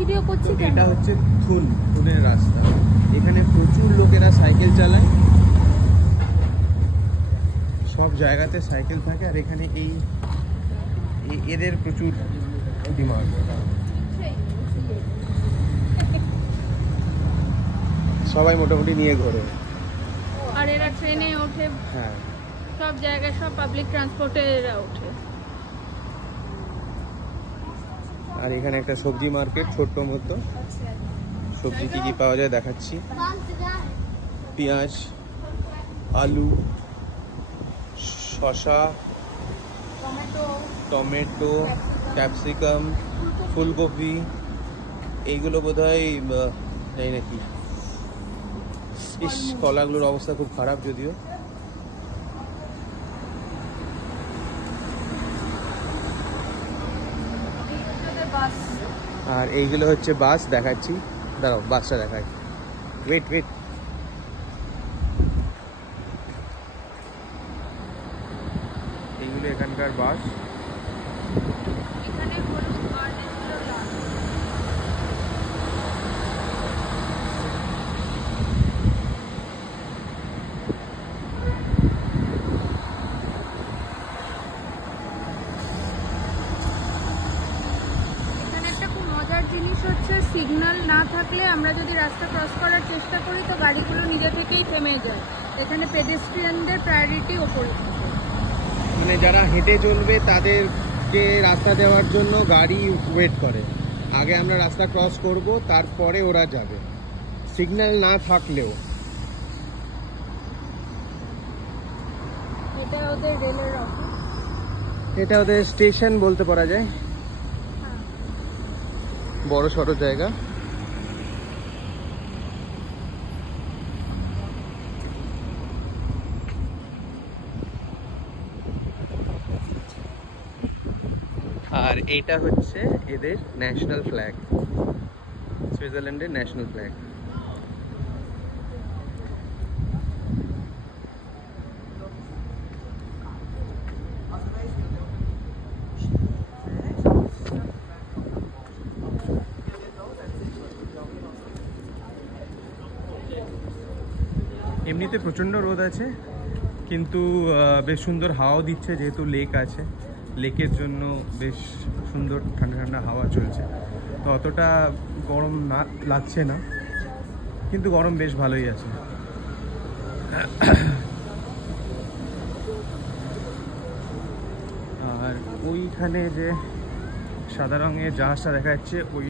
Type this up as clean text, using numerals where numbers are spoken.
Video করছি কেন? এটা হচ্ছে থুনের রাস্তা। এখানে প্রচুর লোকেরা সাইকেল চালায়, সব জায়গাতে সাইকেল থাকে। আর এখানে এদের প্রচুর ডিমান্ড। সবাই মোটামুটি নিয়ে ঘোরে। আর এরা ট্রেনে ওঠে, হ্যাঁ, সব জায়গায়, সব পাবলিক ট্রান্সপোর্টে এরা ওঠে। আর এখানে একটা সবজি মার্কেট, ছোট্ট মতো। সবজি কি কি পাওয়া যায় দেখাচ্ছি। পেঁয়াজ, আলু, শসা, টমেটো, ক্যাপসিকাম, ফুলকপি, এইগুলো বোধহয় নেই নাকি। ইস, কলাগুলোর অবস্থা খুব খারাপ যদিও। আর এইগুলো হচ্ছে বাস, দেখাচ্ছি, দাঁড়াও বাসটা দেখাই। ওয়েট, এইগুলো এখানকার বাস। জিনিস হচ্ছে সিগন্যাল না থাকলে আমরা যদি রাস্তা ক্রস করার চেষ্টা করি তো গাড়িগুলো নিজে থেকেই থেমে যায়। এখানে পেডেস্ট্রিয়ানদের প্রায়োরিটি ওপরে থাকে, মানে যারা হেঁটে চলবে তাদেরকে রাস্তা দেওয়ার জন্য গাড়ি ওয়েট করে। আগে আমরা রাস্তা ক্রস করব, তারপরে ওরা যাবে, সিগন্যাল না থাকলেও। এটা ওদের রেলের অফিস, এটা ওদের স্টেশন বলতে পারা যায়। বড় সড়ো জায়গা। আর এটা হচ্ছে এদের ন্যাশনাল ফ্ল্যাগ, সুইজারল্যান্ডের ন্যাশনাল ফ্ল্যাগ। এমনিতে প্রচণ্ড রোদ আছে, কিন্তু বেশ সুন্দর হাওয়াও দিচ্ছে, যেহেতু লেক আছে। লেকের জন্য বেশ সুন্দর ঠান্ডা ঠান্ডা হাওয়া চলছে, তো অতটা গরম না লাগছে না, কিন্তু গরম বেশ ভালোই আছে। আর ওইখানে যে সাদা রঙের জাহাজটা দেখা যাচ্ছে, ওই